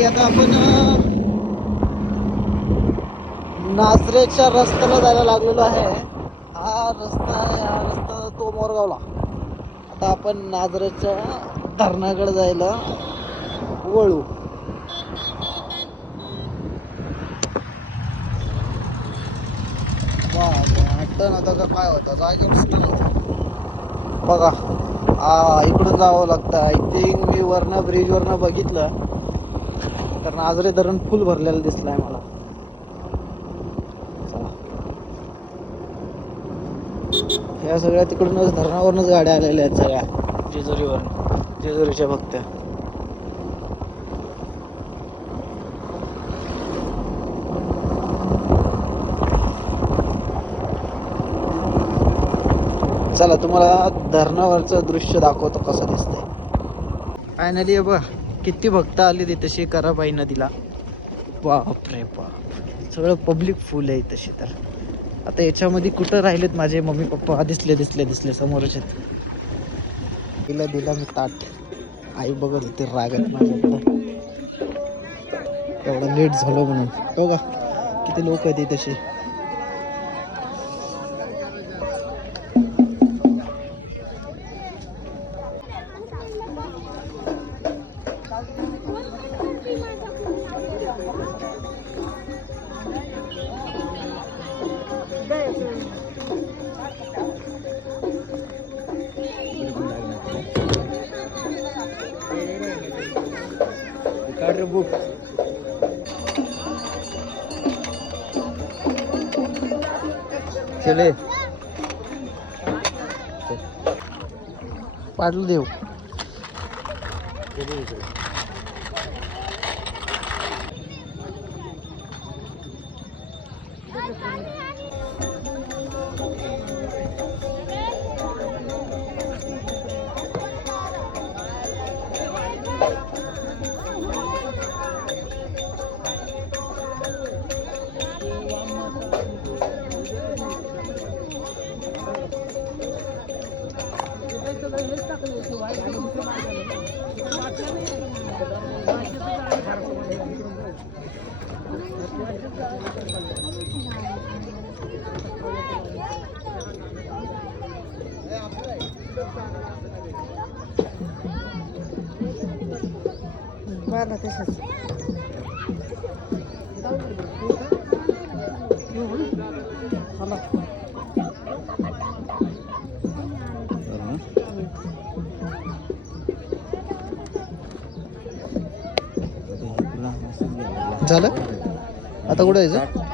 Finally आता आपण नाझरेच्या रस्त्याला जायला लागलेलो आहे. हा रस्ता तो मोरगावला. आता आपण नाझरेच्या धरणाकडे जायला वळू. वाटतं आता का काय होतं जायचं बघा. इकडून जावं लागतं. आय थिंक मी वरनं ब्रिजवरनं बघितलं तर नाझरे धरण फुल भरलेलं दिसलंय मला. ह्या सगळ्या तिकडूनच धरणावरूनच गाड्या आलेल्या आहेत सगळ्या जेजुरीच्या फक्त. चला तुम्हाला धरणावरचं दृश्य दाखवतो कसं दिसतंय. फायनली बघ किती भक्त आली ती तशी कराबाई नदीला. बाप रे बाप, सगळं पब्लिक फुल आहे तशी. तर आता याच्यामध्ये कुठं राहिलेत माझे मम्मी पप्पा? दिसले समोरच आहेत. दिला मी ताट. आई बघत होती रागत माझ्याकडं एवढं लेट झालो म्हणून. बघा किती लोक आहेत तशी. बुक चले पाडलं देऊ. बरं तसंच झालं. आता कुठं जायचं?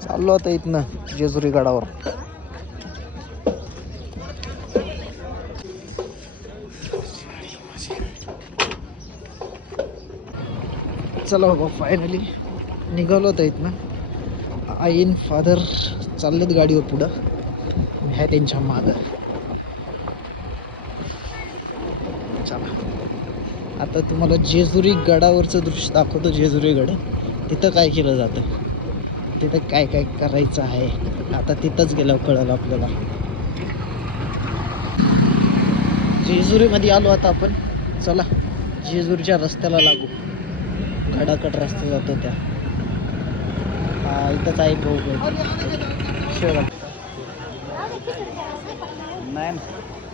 चाललो आता इथनं जेजुरी गडावर. चला बाबा फायनली निघालो होतं इथनं. आईन फादर चाललेत गाडीवर पुढं, मी आहे त्यांच्या मागं. चला आता तुम्हाला जेजुरी गडावरचं दृश्य दाखवतो. जेजुरी गड तिथं काय केलं जातं, तिथं काय काय करायचं आहे. आता तिथंच गेल्यावर कळलं आपल्याला. जेजुरीमध्ये आलो आता आपण. चला जेजुरीच्या रस्त्याला लागू. गडाकड रस्ता जातो त्या. इथंच आहे भाऊ शेवट. नाही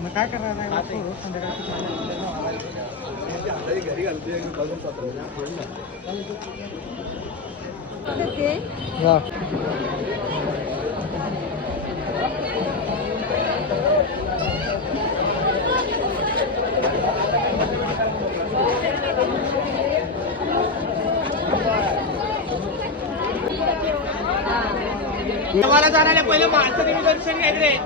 मग काय करणार नाही. मला जाण्याला पहिले माणसं देवी दर्शन घ्यायचे.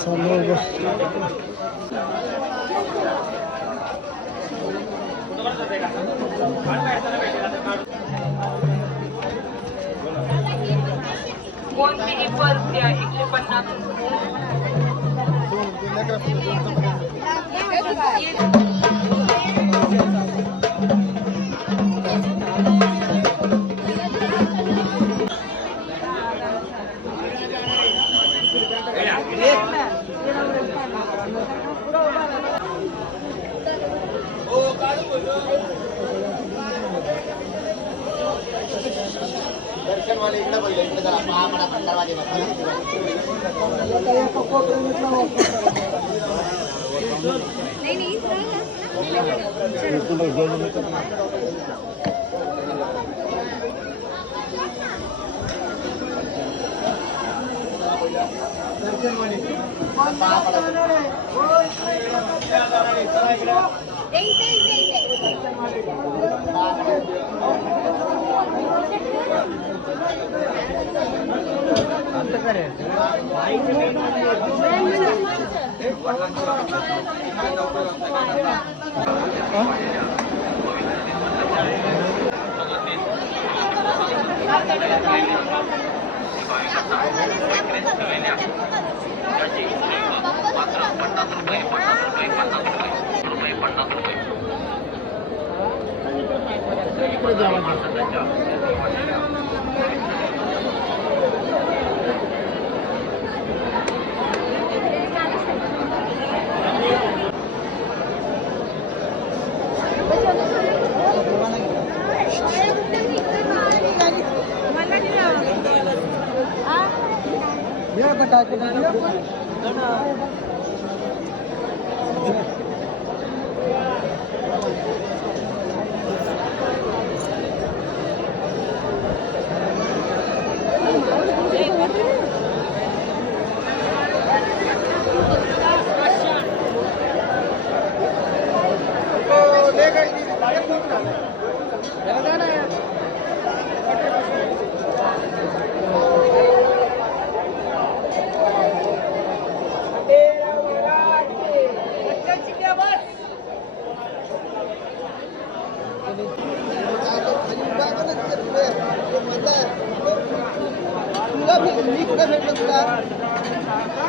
चलो बघ. कोणतीही पर्स द्या 150. दर्शनवाले इकडे बोलले इकडे जरा महामडा दरवाजे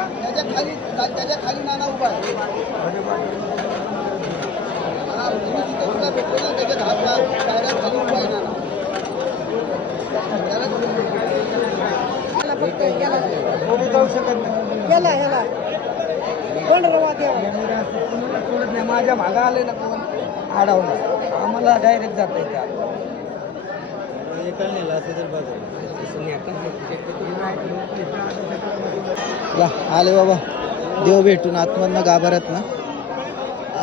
त्याच्या खाली नाना उभा आहे. भेटलो ना त्याच्या खाली उभा आहे नाना. जाऊ शकत नाही सोडत नाही. माझ्या मागा आले ना कोण आडावलं आम्हाला डायरेक्ट जाता येते. आले बाबा देव भेटून आतमधनं गाभाऱ्यात ना.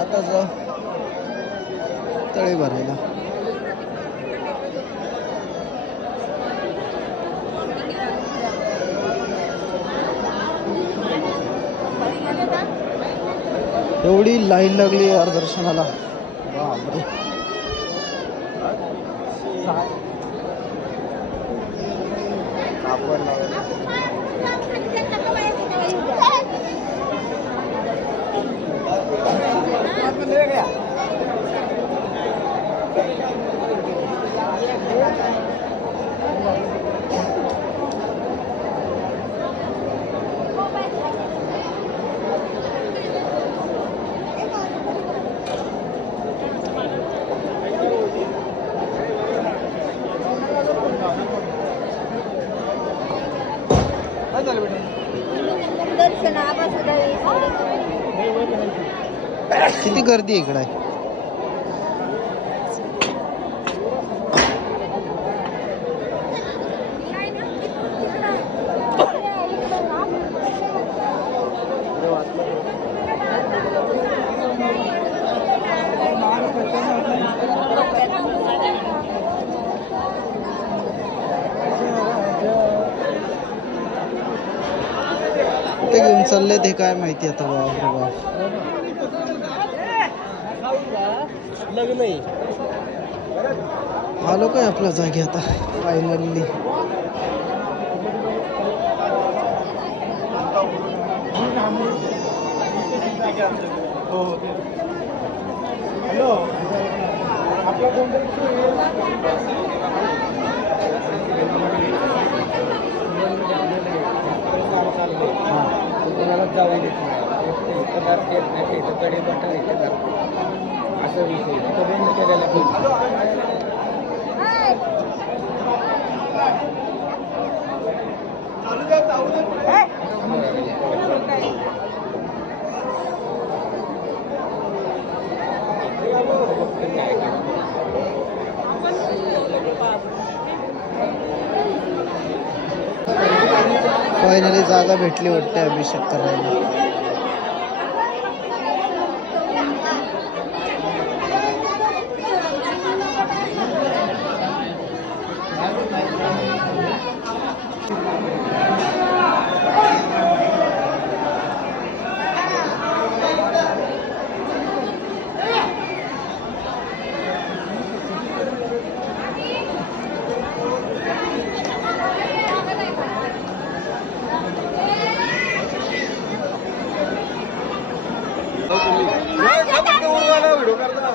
आता जाऊ तळी भरायला. एवढी लाईन लागली यार दर्शनाला. बापरे. किती गर्दी इकडे आहे. ते घेऊन चालले ते काय माहिती आता. बाप रे बाप. लग्न आहे. आलो काय आपल्या जागी आता फायनली. हॅलो आपला कोणाला जाऊ देत नाही. इथं दात येत नाही, इथं कडे बटर इथे दात असं विषय इथं बंद केलेला फायनली जागा भेटली वाटते अभिषेक करायला. व्हिडिओ करता.